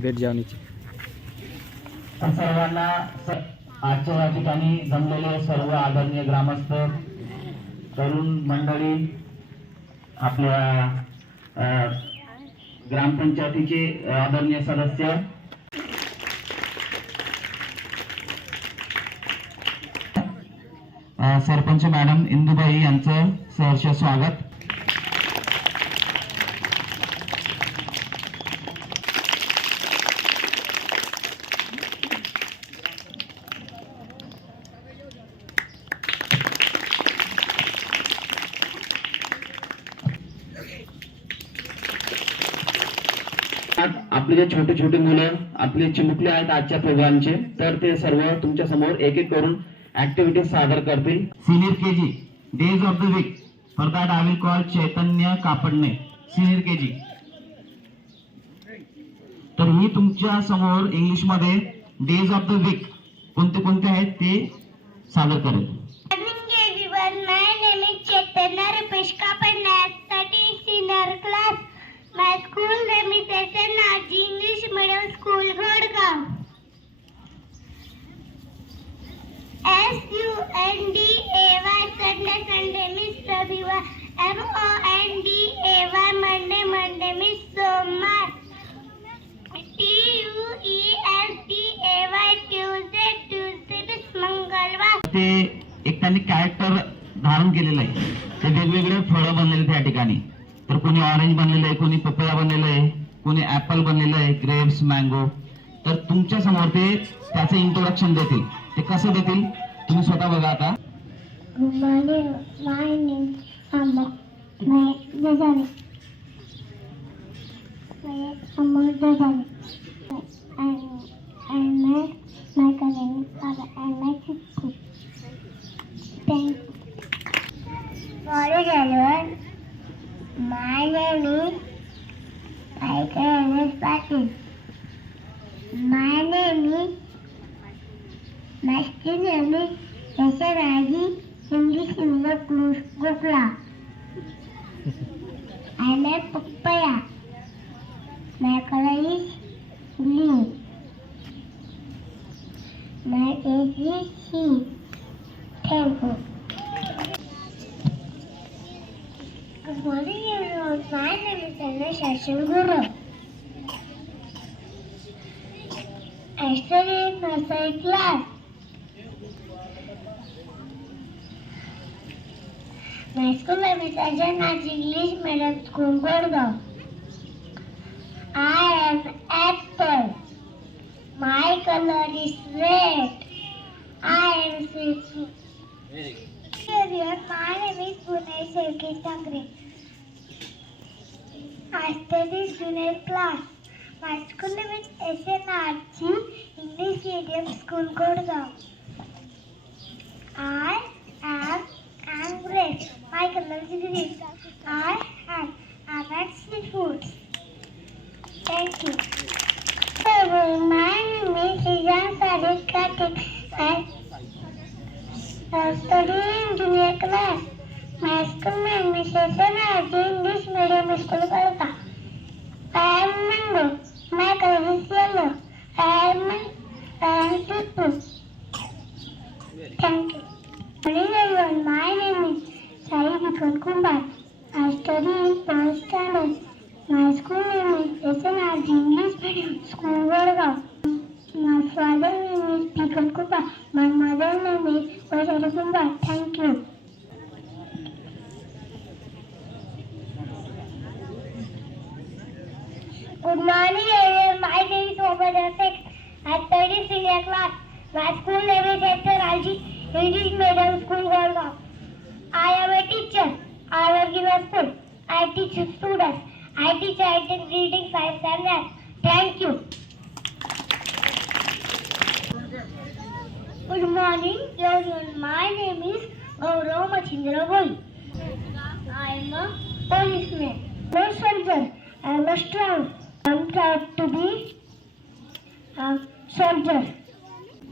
भेट जावणीची सर्वांना आजच्या या ठिकाणी जमलेले सर्व आदरणीय ग्रामस्थ, तरुण मंडळी, आपल्या ग्रामपंचायतीचे आदरणीय सदस्य, सरपंच मॅडम इंदुबाई यांचं सहर्ष स्वागत. आपले जे छोटे छोटे मुलं आपले चिमुकले आहेत आजच्या प्रोग्रामचे, तर ते सर्व तुमच्या समोर एक एक करून ऍक्टिव्हिटीज सादर करतील. Senior KG days of the week, for that I will call Chaitanya Kapadne, senior KG. तर मी तुमच्या समोर इंग्लिश मध्ये डेज ऑफ द वीक कोणते कोणते आहेत ते सादर करेल. My name is Chaitanya Rupesh Kapadne, studying senior class. My school name is SNRG English Medium School, Gurgaon. SUNDAY, Sunday, Sunday means Ravivar. MONDAY, Monday, Monday means Somar. TUESDAY, Tuesday, Tuesday means Mangalwar. ते एक त्यांनी character धारण केलेलं आहे. ते वेगवेगळे फळं बनलेले त्या ठिकाणी. तर कोणी ऑरेंज बनलेलं आहे, कोणी पपया बनलेलं आहे, कोणी ऍपल बनलेलं आहे, ग्रेप्स, मँगो. तर तुमच्या समोर ते त्याचं इंट्रोडक्शन देतील. ते कसं देतील तुम्ही स्वतः बघा आता. Good morning, my name is Amar. My cousin is Father and my sister. Thank you. Morning, everyone. My name is Michael Patil. My name is my school name is SRIG English Medium Gokula. I like papaya. My color is blue. My age is C. Thank you. Good morning, everyone. My name is Anna Shashan Guru. I study in nursery class. My school name is SNRG English Medium School, Gurgaon. I am apple. My color is red. I am 6. Everyone, my name is Punay Sevki Sangre. I study junior class. My school name is SNRG English Medium School, Gurgaon. I am red. My color is green. I am seafoods. Thank you. My name is Sijan Sadiq Kartik. I study in junior class. My school name is SNRG English Medium School, Kolkata. I am mango. My color is yellow. I am purple. Thank you. Morning, everyone. My name is Sai Vikram Kumbar. I study in 4th standard. My school name is SNRG English Medium School, Gurgaon. My father name is Vikram Kumbar. My mother name is Vaishali Kumbar. Thank you. Good morning, everyone. My name is Mohammed Rafiq. I study senior class. My school name is SNRG English Medium School, Gurgaon. I am a teacher. I work in a school. I teach students. I teach reading, science and math. Thank you. Good morning, everyone. My name is Gaurav Machindra Boy. I am a policeman. No soldier. I am a strong. I am proud to be a soldier.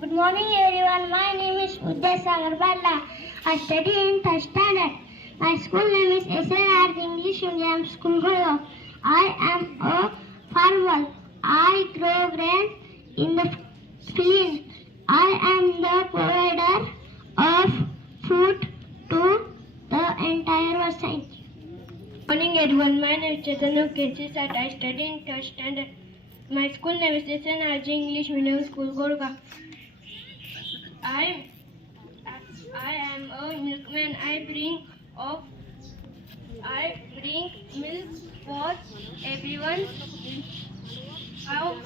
Good morning, everyone. My name is Udaya Sagar Balla. I study in 3rd standard. My school name is SNR English Medium School, Gurgaon. I am a farmer. I grow grass in the field. I am the provider of food to the entire world. Thank you. Morning everyone, my name is Chaitanya Kesis and I study in third standard. My school name is SNRG English Medium School, Gorga. I am a milkman. I bring milk for everyone. How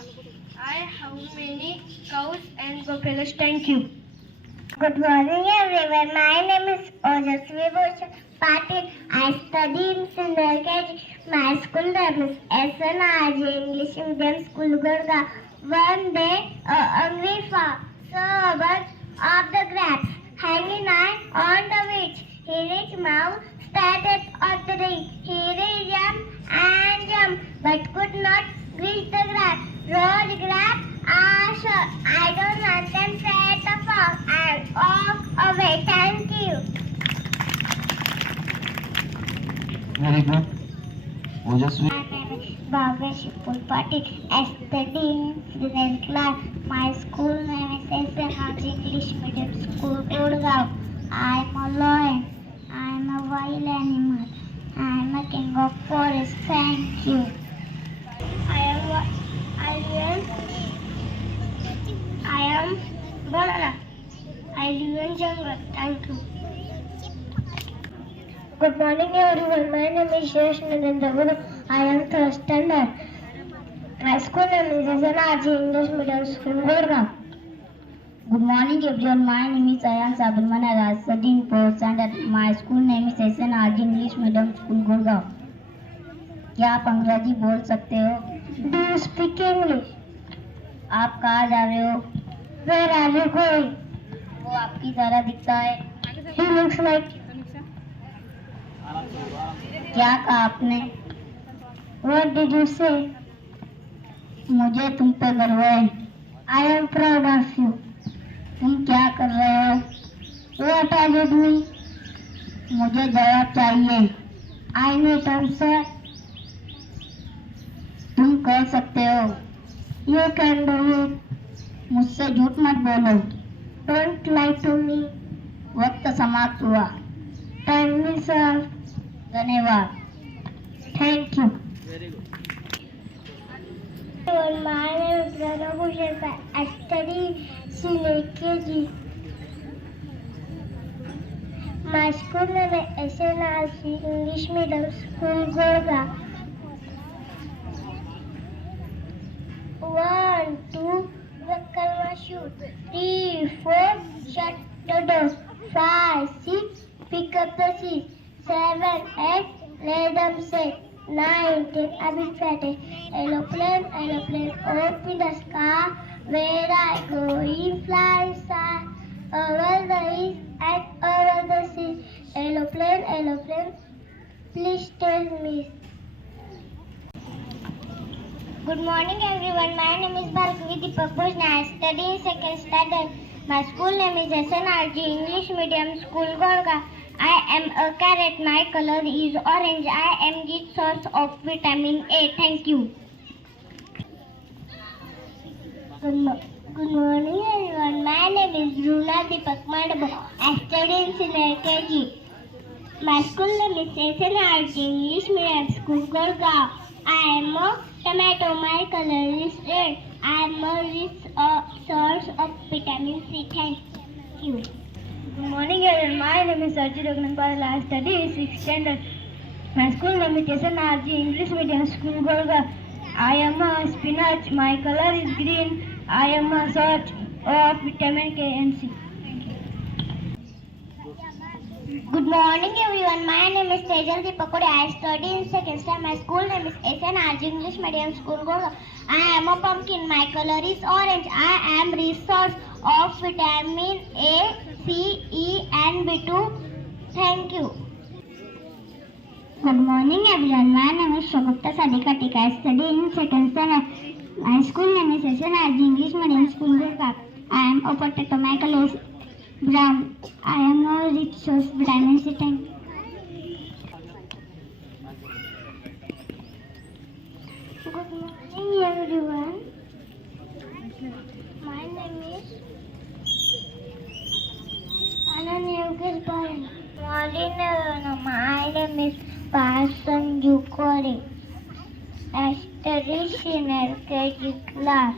many cows and buffaloes? Thank you. Good morning everyone. My name is Ojasvi Bhushan Patil. I study in senior KG. My school name is SNRG English Medium School, Gurgaon. One day, a hungry fox saw a bunch of the grapes hanging on the weeds. He reached mouth, started on the ring. He jumped and jumped, but could not reach the grapes. Roll grapes are short. I don't understand, said the fox, and walked away. Thank you. Very good. Ojasvi. My name is Bhavesh Patil. I study in senior class. My school name is SNRG English Medium School, Gurgaon. I am a lion. I am a wild animal. I am a king of forest. Thank you. Banana. I live in jungle. Thank you. Good morning everyone. My name is Shesh Narendra Guru. I am third standard. My school name is SNRG English Medium School, Gurgaon. Good morning everyone. My name is Ayan Sabirman. I study in fourth standard. My school name is SNRG English Medium School, Gurgaon. क्या आप अंग्रेजी बोल सकते हो? Do you speak English? आप कहाँ जा रहे हो? Where are you going? वो आपकी तरह दिखता है. He looks like. क्या कहा आपने? What did you say? मुझे तुम पे गर्व है. I am proud of you. तुम क्या कर रहे हो? What are you doing? मुझे जवाब चाहिए. I need answer. तुम कर सकते हो. You can do it. मुझसे झूठ मत बोलो. Don't lie to me. वक्त समाप्त हुआ. Time is up. धन्यवाद. Thank you. My name is Rana Bhushan. I study senior KG. My school name is SNRG English Medium School, Gurgaon. 1, 2, buckle my shoe. 3, 4, shut the door. 5, 6, pick up the seat. 7, 8, lay them set. 9, 10, a big fatty. Aeroplane, open the sky. Where I go, in fly sky. Over the east and over the sea. Aeroplane, please tell me. Good morning everyone. My name is Bhargavi Deepak Bhojna. I study in second standard. My school name is SNRG English Medium School, Gurgaon. I am a carrot. My color is orange. I am the source of vitamin A. Thank you. Good morning everyone. My name is Runa Deepak Mandabo. I study in senior KG. My school name is SNRG English Medium School, Gurgaon. I am a tomato. My color is red. I am a rich source of vitamin C. Thank you. Good morning everyone. My name is Arjun Raghunath. I study in 6th standard. My school name is SNRG English Medium School, Gurgaon. I am a spinach. My color is green. I am a source of vitamin K and C. Good morning everyone. My name is Tejal Deepakode. I study in second standard. My school name is SNRG English Medium School, Gurgaon. I am a pumpkin. My color is orange. I am resource of vitamin A, C, E and B2. Thank you. Good morning everyone. My name is Shagupta Sadika Tika. I study in second standard. My school name is SNRG English Medium School, Gurgaon. I am a potato. My color is brown. I am a rich source vitamin C. Thank you. everyone. My name is Ananya Yogesh Baran. Morning everyone. My name is Parson Yukore. I study in LKG class.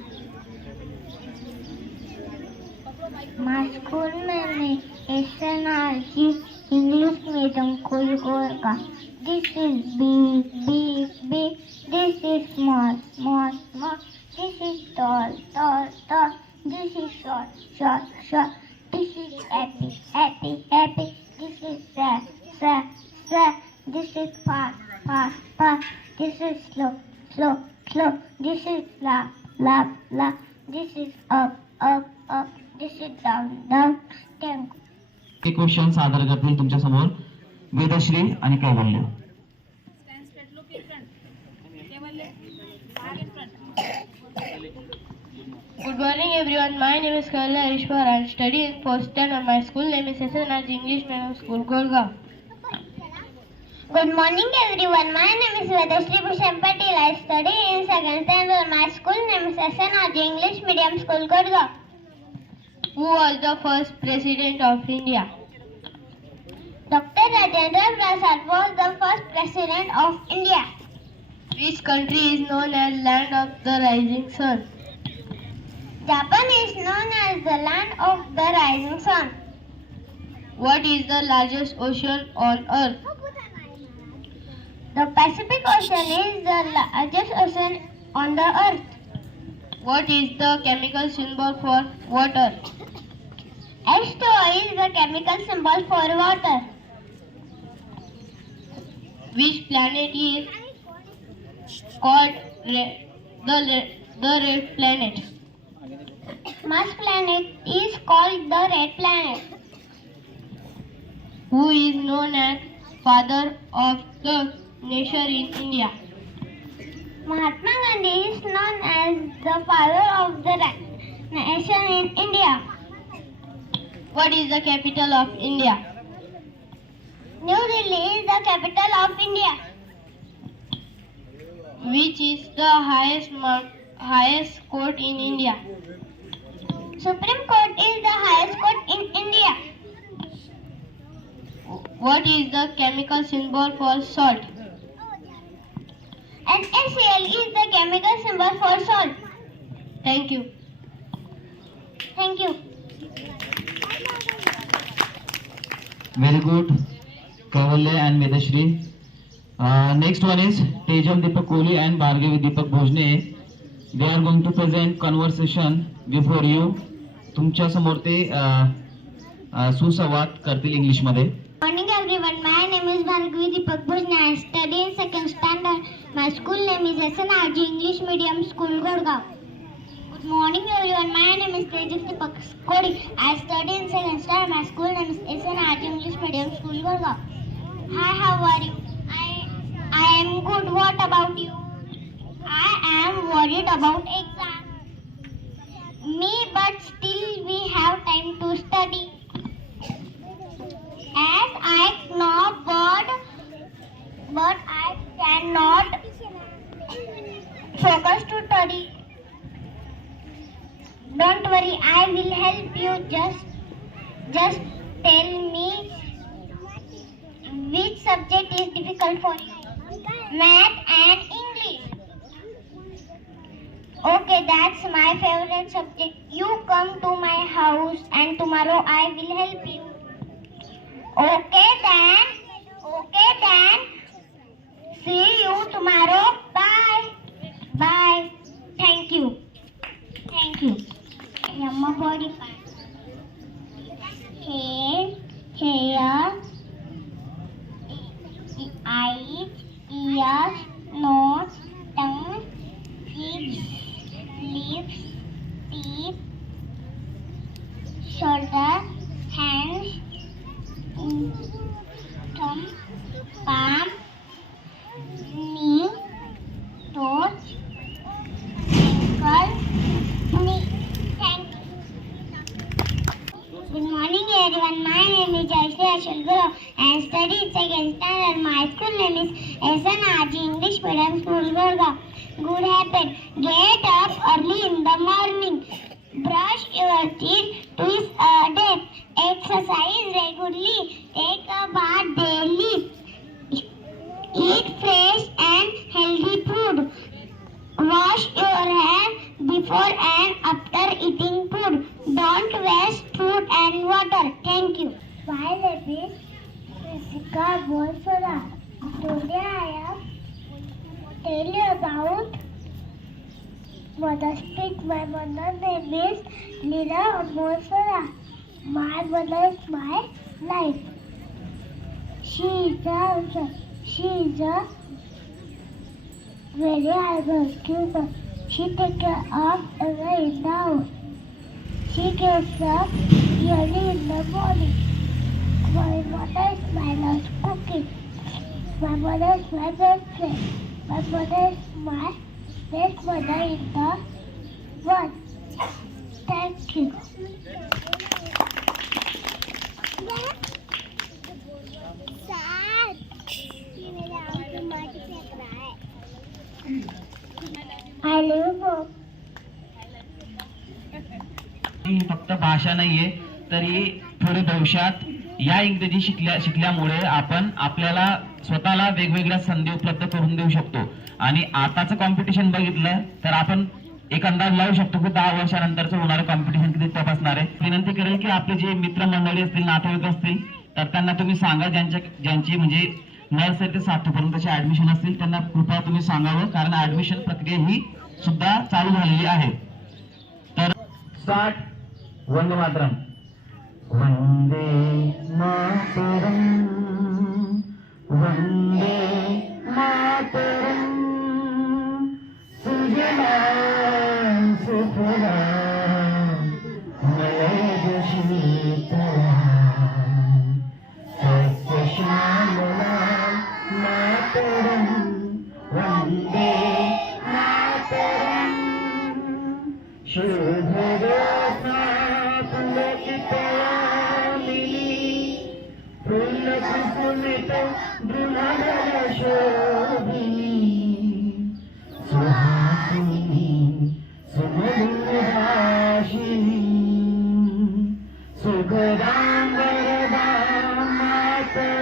My school name is SNRG English Medium Kulgorga. This is big, big, big. This is small, small, small. This is tall, tall, tall. This is short, short, short. This is happy, happy, happy. This is sad, sad, sad. This is fast, fast, fast. This is slow, slow, slow. This is laugh, laugh, laugh. This is up, up, up. This is down, down. Thank you. हे question सादर करतील तुमच्या समोर वेदश्री आणि कैवल्य. Good morning everyone. My name is Kaila Ishwar. I study in 4th standard. My school name is SNRG English Medium School, Golgaon. Good morning everyone. My name is Vedashri Bhushan Patil. I study in 2nd standard. My school name is SNRG English Medium School, Gurgaon. Who was the first president of India? Dr. Rajendra Prasad was the first president of India. Which country is known as land of the rising sun? Japan is known as the land of the rising sun. What is the largest ocean on earth? The Pacific Ocean is the largest ocean on the earth. What is the chemical symbol for water? H2O is the chemical symbol for water. Which planet is called the red planet? Mars planet is called the red planet. Who is known as father of the nation in India? Mahatma Gandhi is known as the father of the nation in India. What is the capital of India? New Delhi is the capital of India. Which is the highest court in India? Supreme Court is the highest court in India. What is the chemical symbol for salt? NaCl is the chemical symbol for salt. Thank you. Thank you. Very good, Kaivalya and Vedashri. Next one is Tejal Deepak Kohli and Bhargavi Deepak Bhojne. They are going to present conversation before you. तुमच्या समोर ते सुसंवाद करतील English मध्ये. Morning everyone. My name is Bhargavi Deepak Bhojne. I study in 2nd standard. My school name is SNRG English Medium School, Gurgaon. Good morning everyone. My name is Tejal Deepak Kohli. I study in 2nd standard. My school name is SNRG English Medium School, Gurgaon. Hi, how are you? I am good. What about you? I am worried about exam. Me, but still we have time to study. As I know, but I cannot focus to study. Don't worry, I will help you. Just tell me which subject is difficult for you. Math and English. Okay, that's my favorite subject. You come to my house and tomorrow I will help you. Okay then. See you tomorrow. Bye. Bye. Thank you. Yamma body part. Head, hair, eyes, ears, nose, tongue, cheeks, lips, teeth, shoulder, hands, thumb, palm, knee, toes, ankle, knee. Thank you. Good morning everyone. My name is Jayashree Ashal Guru. I study in 2nd standard. My school name is SNRG English Medium School, Gurgaon. good habit. Get up early in the morning. Brush your teeth twice a day. Exercise regularly. Take a bath daily. Eat fresh and healthy food. Wash your hands before and after eating food. Don't waste food and water. Thank you. My name is Jessica Bolsora. Today I am tell you about Mother's Day. My mother's name is Lila Bolsora. My mother is my life. She is a very hardworking. She takes care of everyone in the house. She gets up early in the morning. My mother is my last cooking. My mother is my best friend. My mother is my best mother in the world. Thank you. I live home. ही फक्त भाषा नाहीये, तरी पुढे भविष्यात या इंग्रजी शिकल्यामुळे आपण आपल्याला स्वतःला वेगवेगळ्या संधी उपलब्ध करून देऊ शकतो. आणि आताचं कॉम्पिटिशन बघितलं तर आपण एक अंदाज लावू शकतो की 10 वर्षानंतरचं होणारं कॉम्पिटिशन किती टफ असणार आहे. विनंती करेल की आपले जे मित्रमंडळी असतील, नातेवाईक असतील, तर त्यांना तुम्ही सांगा, ज्यांची म्हणजे नर्सरी ते 7वी पर्यंतचे ऍडमिशन असतील त्यांना कृपया तुम्ही सांगावं, कारण ऍडमिशन प्रक्रिया ही सुद्धा चालू झालेली आहे. तर स्टार्ट. वंदे मातरम. वंदे मातरम, वंदे मातरम. सुजलां सुफलां मलयज शीतलां सस्यश्यामलां मातरं वन्दे मातरम्. शुभोदया पुलकितयामिनी फुल्लकुसुमित द्रुमदलशोभिनी सुहासिनी सुमधुरभाषिणी सुखदां वरदां मातरम्.